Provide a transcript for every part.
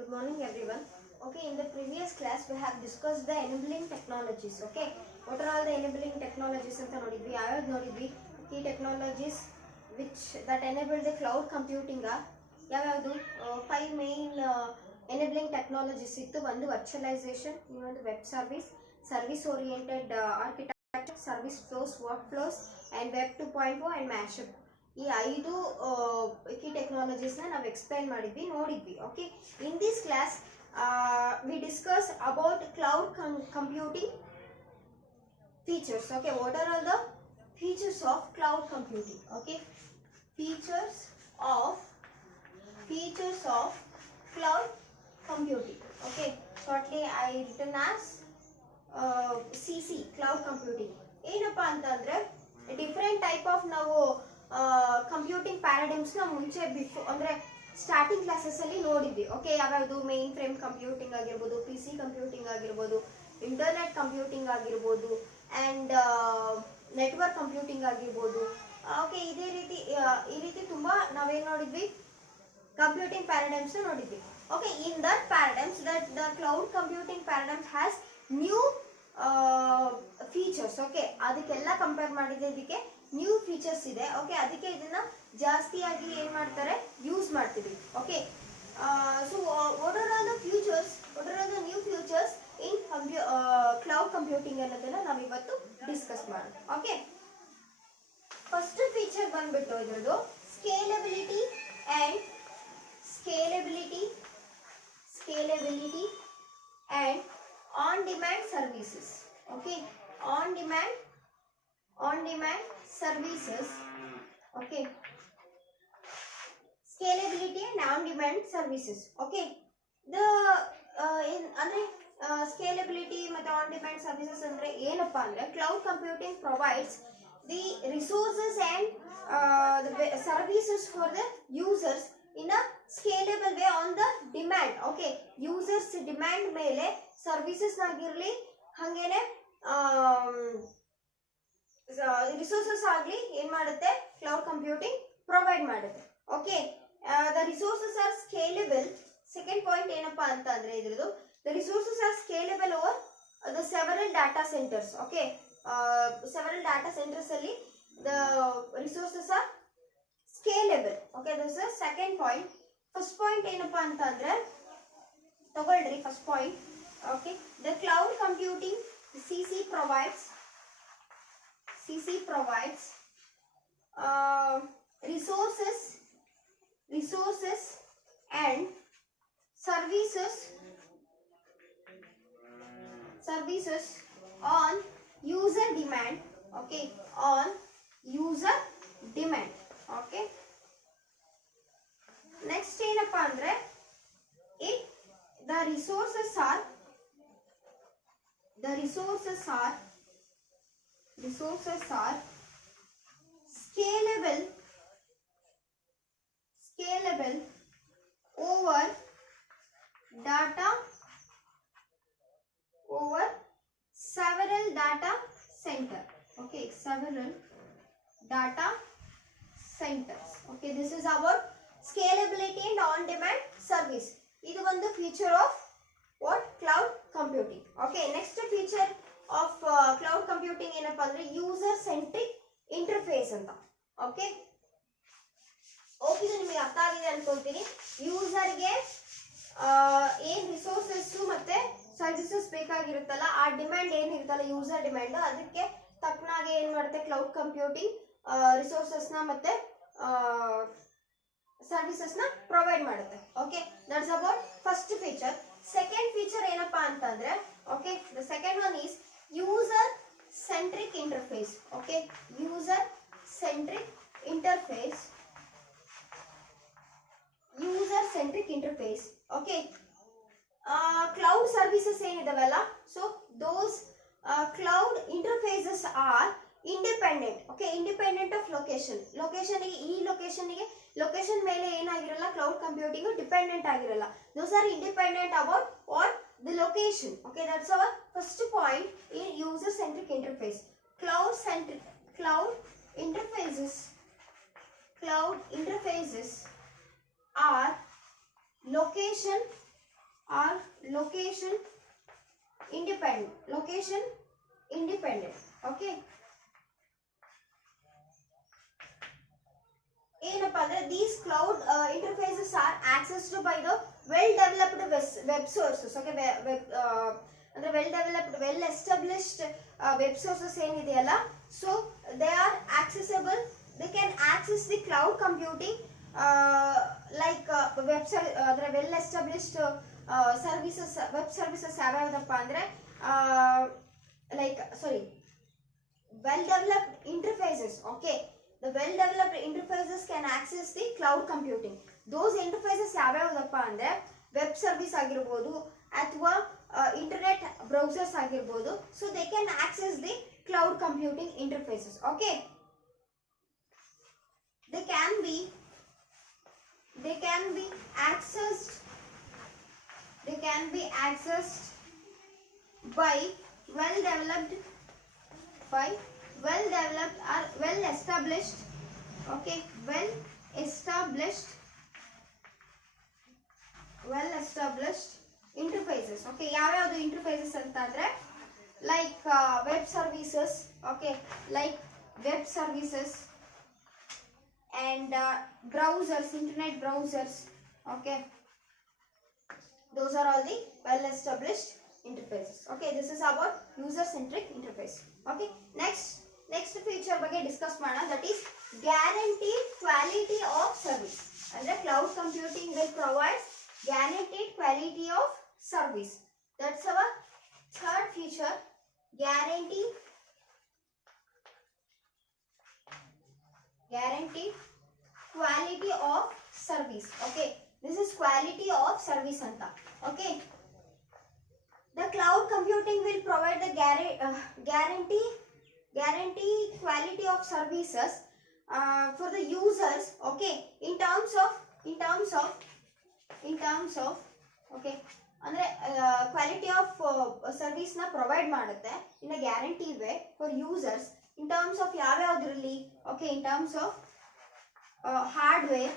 Good morning everyone. Okay, in the previous class we have discussed the enabling technologies. Okay, what are all the enabling technologies anta nodidvi, yav nodidvi, key technologies which that enable the cloud computing are ಯಾವ್ಯಾವುದು five main enabling technologies ಇತ್ತು. ಒಂದು virtualization, ಇನ್ನೊಂದು web service, service oriented architecture, service flows, workflows and web 2.0 and mashup. ಈ ಐದು ಕೀ ಟೆಕ್ನಾಲಜೀಸ್ನ ನಾವು ಎಕ್ಸ್ಪ್ಲೈನ್ ಮಾಡಿದ್ವಿ, ನೋಡಿದ್ವಿ. Okay, in this class we discuss about cloud computing features. Okay, what are all the features of cloud computing? Okay, features of cloud computing. Okay, shortly I written as CC, cloud computing. ಏನಪ್ಪಾ ಅಂತಂದ್ರೆ different type of ನಾವು computing paradigms ನ ಮುಂಚೆ ಅಂದ್ರೆ starting classes ಅಲ್ಲಿ ನೋಡಿದ್ವಿ. Okay, ಯಾವ್ಯಾವುದು mainframe computing ಆಗಿರ್ಬೋದು, PC ಕಂಪ್ಯೂಟಿಂಗ್ ಆಗಿರ್ಬೋದು, ಇಂಟರ್ನೆಟ್ ಕಂಪ್ಯೂಟಿಂಗ್ ಆಗಿರ್ಬೋದು, ಅಂಡ್ ನೆಟ್ವರ್ಕ್ ಕಂಪ್ಯೂಟಿಂಗ್ ಆಗಿರ್ಬೋದು. ಓಕೆ, ಈ ರೀತಿ ತುಂಬಾ ನಾವೇನ್ ನೋಡಿದ್ವಿ, ಕಂಪ್ಯೂಟಿಂಗ್ ಪ್ಯಾರಾಡೈಮ್ಸ್ ನೋಡಿದ್ವಿ. Okay, in that paradigms the cloud computing paradigms has new features. Okay, ಅದಕ್ಕೆಲ್ಲ ಕಂಪೇರ್ ಮಾಡಿದ್ರೆ ಇದಕ್ಕೆ ನ್ಯೂ ಫೀಚರ್ಸ್ ಇದೆ. ಓಕೆ, ಅದಕ್ಕೆ ಇದನ್ನ ಜಾಸ್ತಿಯಾಗಿ ಏನ್ ಮಾಡ್ತಾರೆ, ಯೂಸ್ ಮಾಡ್ತೀವಿ. Okay, so what are all the futures, what are all the new futures in cloud computing ಅನ್ನೋದನ್ನ ನಾವು ಇವತ್ತು ಡಿಸ್ಕಸ್ ಮಾಡೋಣ. ಓಕೆ, ಫಸ್ಟ್ ಫೀಚರ್ ಬಂದ್ಬಿಟ್ಟು ಇದ್ರದ್ದು scalability and on demand services. Okay, on demand services. Okay, scalability and on demand services. Okay, the andre scalability ಮತ್ತೆ on demand services ಅಂದ್ರೆ ಏನಪ್ಪಾ ಅಂದ್ರೆ cloud computing provides the resources and the services for the users in a scalable way on the demand. Okay, users demand ಮೇಲೆ services ಆಗಿರಲಿ, ಹಂಗೇನೆ ರಿಸೋರ್ಸಸ್ ಆಗಲಿ ಏನ್ ಮಾಡುತ್ತೆ, ಕ್ಲೌಡ್ ಕಂಪ್ಯೂಟಿಂಗ್ ಪ್ರೊವೈಡ್ ಮಾಡುತ್ತೆ. Okay, the resources are scalable. Second point ಏನಪ್ಪಾ ಅಂತ ಅಂದ್ರೆ ಇದ್ರದ್ದು the resources are scalable over the several data centres. Okay, several data centres ಅಲ್ಲಿ the resources are scalable. Okay, this is second point. First point ಏನಪ್ಪಾ ಅಂತ ಅಂದ್ರೆ ತಗೊಳ್ರಿ, first point. Okay, the cloud computing CC provides resources and services on user demand. Okay, on user demand. Okay, next ಏನಪ್ಪಾ ಅಂದ್ರೆ the resources are scalable over several data center. Okay, several data centers. Okay, this is about scalability and on demand service. ಇದು ಒಂದು feature of what cloud computing. Okay, next feature of cloud computing ಏನಪ್ಪಾ ಅಂದ್ರೆ user centric interface ಅಂತ. ಓಕೆ, ಇದು ನಿಮಗೆ ಅರ್ಥ ಆಗಿದೆ ಅನ್ಕೊಳ್ತೀನಿ. ಯೂಸರ್ಗೆ ಏನ್ ರಿಸೋರ್ಸಸ್ ಮತ್ತೆ ಸರ್ವಿಸಸ್ ಬೇಕಾಗಿರುತ್ತಲ್ಲ, ಆ ಡಿಮ್ಯಾಂಡ್ ಏನಿರುತ್ತಲ್ಲ, ಯೂಸರ್ ಡಿಮ್ಯಾಂಡ್, ಅದಕ್ಕೆ ತಕ್ಕನಾಗೆ ಏನ್ ಮಾಡುತ್ತೆ ಕ್ಲೌಡ್ ಕಂಪ್ಯೂಟಿಂಗ್ ರಿಸೋರ್ಸಸ್ ನ ಮತ್ತೆ ಸರ್ವಿಸಸ್ ನ ಪ್ರೊವೈಡ್ ಮಾಡುತ್ತೆ. Okay, that's about first feature. Second feature ಏನಪ್ಪಾ ಅಂತಂದ್ರೆ, okay, the second one is user centric interface. Okay, user centric interface. Okay, cloud services ಏನಿದಾವಲ್ಲ, so those cloud interfaces are independent. Okay, independent of location. ಈ location ಮೇಲೆ ಏನಾಗಿರಲ್ಲ, cloud computing dependent ಆಗಿರಲ್ಲ. Those are independent about what the location. Okay, that's our first point in user centric interface. Cloud interfaces are location are location independent. Okay, ಏನಪ್ಪಾ ಅಂದ್ರೆ these cloud interfaces are accessed by the well developed web sources. Okay, ಅಂದ್ರೆ well developed, well established web sources ಏನಿದೆಯಲ್ಲ, so they are accessible. They can access the cloud computing like ಅಂದ್ರೆ well established services, web services ಯಾವ್ಯಾವ್ದಪ್ಪ ಅಂದ್ರೆ well developed interfaces. Okay, the well developed interfaces can access the cloud computing. Those interfaces ಯಾವ್ಯಾವ್ದಪ್ಪ ಅಂದ್ರೆ web service ಆಗಿರ್ಬೋದು ಅಥವಾ internet browsers ಆಗಿರ್ಬೋದು. So they can access the cloud computing interfaces. Okay, they can be accessed by well developed or well established. Okay, well established interfaces. Okay, ಯಾವ್ಯಾವುದು interfaces ಅಂತಂದ್ರೆ like web services. Okay, like web services and browsers, internet browsers. Okay, those are all the well established interfaces. Okay, this is about user centric interface. Okay, next feature ಬಗ್ಗೆ ಡಿಸ್ಕಸ್ ಮಾಡೋಣ, that is guaranteed quality of service. ಅಂದ್ರೆ cloud computing will provide guaranteed quality of service. That's our third feature, guaranteed quality of service. Okay, this is quality of service anta. Okay, the cloud computing will provide the guarantee quality of services for the users. Okay, in terms of okay, ಅಂದ್ರೆ quality of service ನ provide ಮಾಡುತ್ತೆ in a guarantee way for users in terms of ಯಾವ್ಯಾವ್ದ್ರಲ್ಲಿ. Okay, in terms of hardware,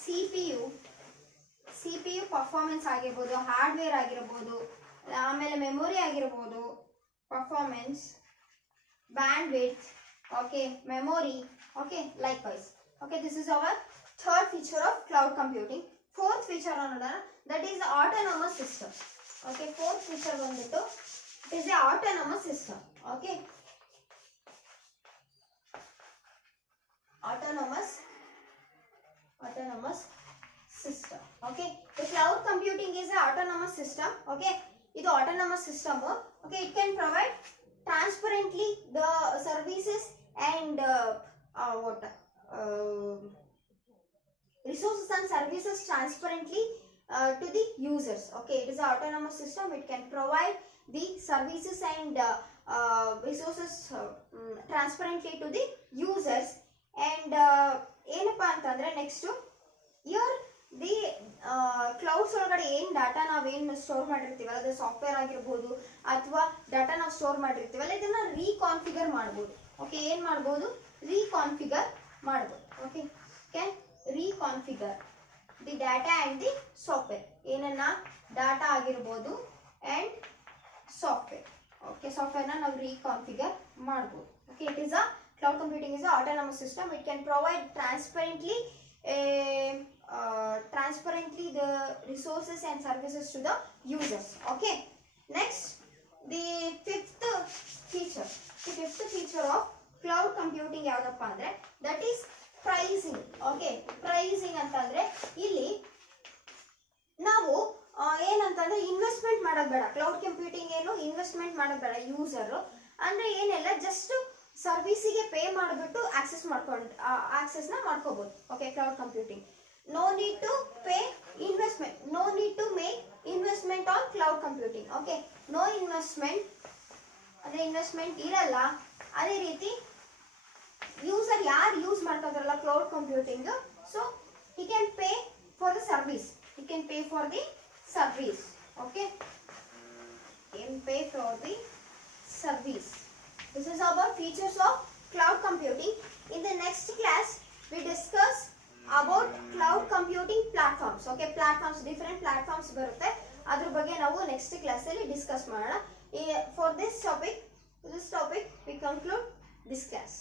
CPU performance ಆಗಿರ್ಬೋದು, hardware ಆಗಿರ್ಬೋದು, ಆಮೇಲೆ memory ಆಗಿರ್ಬೋದು, performance, bandwidth, okay, memory. Okay, likewise. Okay, this is our third feature of cloud computing. Fourth feature ಅನ್ನೋಣ, that is autonomous system. Okay, fourth feature ಬಂದ್ಬಿಟ್ಟು it is a autonomous system. Okay, autonomous system. Okay, the cloud computing is a autonomous system. Okay, ಇದು autonomous system. Okay, it can provide transparently the services and resources and services transparently to the users. Okay, it is an autonomous system. It can provide the services and resources transparently to the users. And ಏನಪ್ಪಾ ಅಂತಂದ್ರೆ next year the clouds ಒಳಗಡೆ ಏನು ಡಾಟಾ ನಾವೇನು ಸ್ಟೋರ್ ಮಾಡಿರ್ತೀವಲ್ಲ, ಅದು ಸಾಫ್ಟ್ವೇರ್ ಆಗಿರ್ಬೋದು ಅಥವಾ ಡಾಟಾ ನಾವು ಸ್ಟೋರ್ ಮಾಡಿರ್ತೀವಲ್ಲ, ಇದನ್ನ ರೀಕಾನ್ಫಿಗರ್ ಮಾಡ್ಬೋದು. ಓಕೆ, ಏನು ಮಾಡ್ಬೋದು? ರೀಕಾನ್ಫಿಗರ್ ಮಾಡ್ಬೋದು. Okay, can reconfigure the data and the software. ಏನನ್ನ ಡಾಟಾ ಆಗಿರ್ಬೋದು ಆ್ಯಂಡ್ ಸಾಫ್ಟ್ವೇರ್. ಓಕೆ, ಸಾಫ್ಟ್ವೇರ್ನ ನಾವು ರೀಕಾನ್ಫಿಗರ್ ಮಾಡ್ಬೋದು. Okay, it is a cloud computing is an autonomous system. It can provide transparently the resources and services to the users. Okay, next, the fifth feature of cloud computing ಯಾವ್ದಪ್ಪ ಅಂದ್ರೆ that is pricing. Okay, pricing ಅಂತಂದ್ರೆ ಇಲ್ಲಿ ನಾವು ಏನಂತಂದ್ರೆ ಇನ್ವೆಸ್ಟ್ಮೆಂಟ್ ಮಾಡೋದು ಬೇಡ. Cloud computing ಏನು ಇನ್ವೆಸ್ಟ್ಮೆಂಟ್ ಮಾಡೋದು ಬೇಡ. ಯೂಸರ್ ಅಂದ್ರೆ ಏನೆಲ್ಲ ಜಸ್ಟ್ ಸರ್ವಿಸಿಗೆ ಪೇ ಮಾಡಿಬಿಟ್ಟು ಆಕ್ಸೆಸ್ನ ಮಾಡ್ಕೋಬಹುದು. Okay, cloud computing no need to pay investment, no need to make investment on cloud computing. Okay, no investment ಅಂದರೆ ಇನ್ವೆಸ್ಟ್ಮೆಂಟ್ ಇರಲ್ಲ. ಅದೇ ರೀತಿ ಯೂಸರ್ ಯಾರು ಯೂಸ್ ಮಾಡ್ತಾರಲ್ಲ cloud computing, so he can pay for the service. Okay, can pay for the service. This is about features of cloud computing. In the next class, we discuss about cloud platforms. Okay, platforms different platforms ಬರುತ್ತೆ, ಅದ್ರ ಬಗ್ಗೆ ನಾವು next ಕ್ಲಾಸಲ್ಲಿ discuss ಮಾಡೋಣ. For this topic we conclude this class.